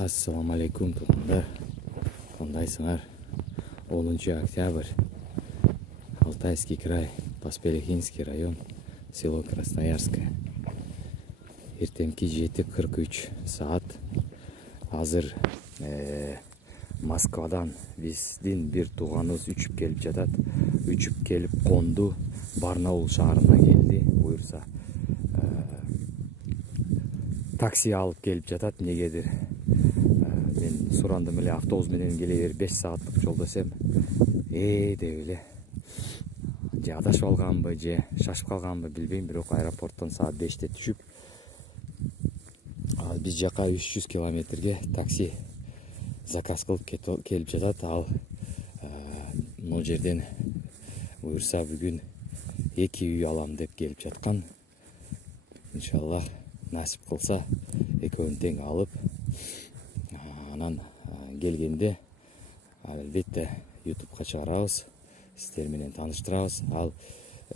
Assalamu alaikum туугандар. Кандайсыңар? 10 октябрь. Алтайский край, Поспелихинский район, село Красноярское. Эртемки 7:43 саат. Азыр Москвадан биздин бир тууганыбыз үчүп келип жатат. Үчүп келип конду, Барнаул шаарына келди. Буюрса такси алып келип жатат. Негедир мен сурандым эле, автобус менен келе бер 5 сааттык жол десем, деп эле же адашып алганбы, же шашып калганбы билбейм, бирок аэропорттон саат 5те түшүп, биз жака 300 километрге такси заказ кылып келип жатат. Ал могу жерден буюрса бүгүн 2 үй алам деп келип жаткан. Иншаллах насип кылса экөөнү тең алып, анан келгенде албетте YouTube'га чыгарабыз, сиздер менен тааныштырабыз. Ал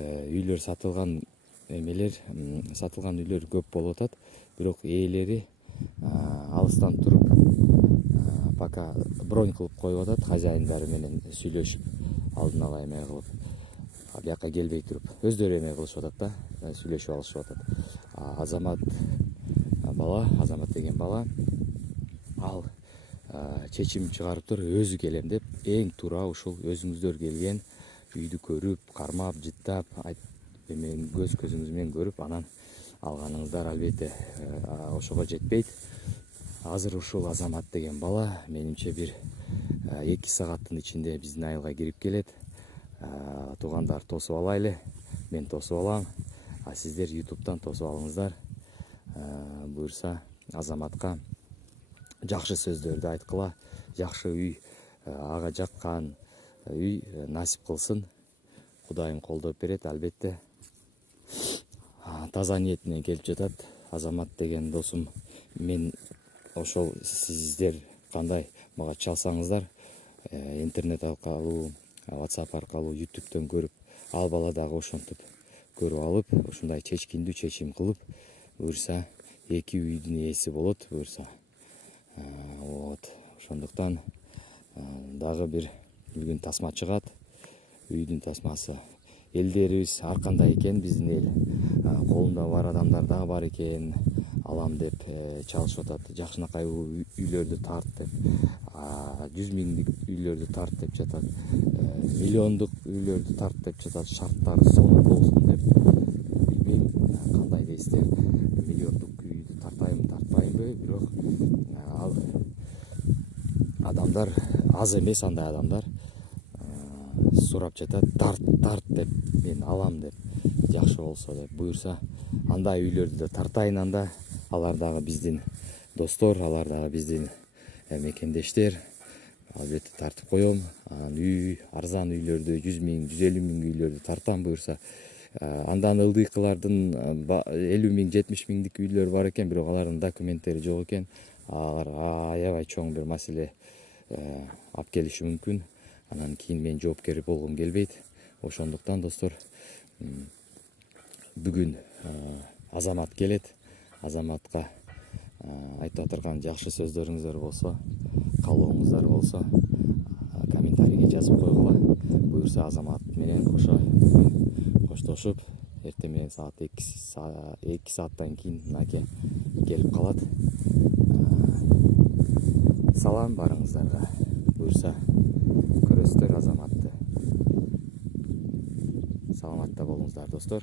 үйлөр сатылган үйлөр көп болуп атат, бирок ээлери алыстан туруп пока бронь кылып коюп атат, хозяиндары менен сүйлөшүп, алдын ала эме кылып, бияка келбей туруп өздөрү эме кылышып атат да, сүйлөшүп алышып атат. Азамат деген бала, ал чечим чыгарыптыр, өзү келем деп, эң туура ушул өзүңүздөр келген үйдү көрүп, кармап, жыттап, эмен көзүңүз менен көрүп, анан алганыңыздар албетте ошого жетпейт. Азыр ушул Азамат деген бала менимче бир 2 сааттын ичинде биздин айылга кирип келет. Туугандар тосуп алайлы, мен тосуп алам, сиздер YouTube'дан тосуп алыңыздар. Буюрса Азаматка жакшы сөздөрдү айткыла, жакшы үй, ага жаккан үй насип кылсын. Кудайым колдоп берет, албетте. Таза ниетинен келип жатат Азамат деген досум. Мен ошол сиздер кандай мага чалсаңыздар, интернет аркылуу, WhatsApp аркылуу, YouTube'тон көрүп, ал бала дагы ошентип көрүп алып, ушундай чечкиндүү чечим кылып, буюрса 2 үйдүн ээси болот, буюрса. Ошондуктан дагы бир бүгүн тасма чыгат. Үйдүн тасмасы. Элдерибиз ар кандай экен, биздин эл. Колунда бар адамдар дагы бар экен, алам деп чалышып атат. Жакшынакай үйлөрдү тарт деп, 100 миңдик үйлөрдү тарт деп жатат. Миллиондук үйлөрдү тарт деп жатат. Шарттары сонун болсун деп. Билбейм кандай дейсиздер. Миллиондук үйдү тартайбы, тартпайбы, бирок ал адамдар аз эмес, андай адамдар сурап жатат, тарт деп, мен алам деп, жакшы болсо деп. Буюрса андай үйлөрдү да тартайын анда. Алар дагы биздин достор, алар дагы биздин мекендештер. Албетте тартып коем. Үй, арзан үйлөрдү, 100 миң, 150 миң үйлөрдү тартам буюрса. Андан ылдыйкылардын 50 миң, 70 миңдик үйлөр бар экен, бирок алардын документтери жок экен. Алар аябай чоң бир маселе алып келиши мүмкүн. Анан кийин мен жоопкер болгум келбейт. Ошондуктан достор, бүгүн Азамат келет. Азаматка айтып атырган жакшы сөздөрүңүздөр болсо, каалооңуздар болсо, комментарийге жазып койгула. Буюрса Азамат менен коштошуп, эртең менен саат 2 сааттан кийин мынакей келип калат. Салам барыңыздарга. Буюрса көрөсүздөр Азаматты. Саламатта болуңуздар достор.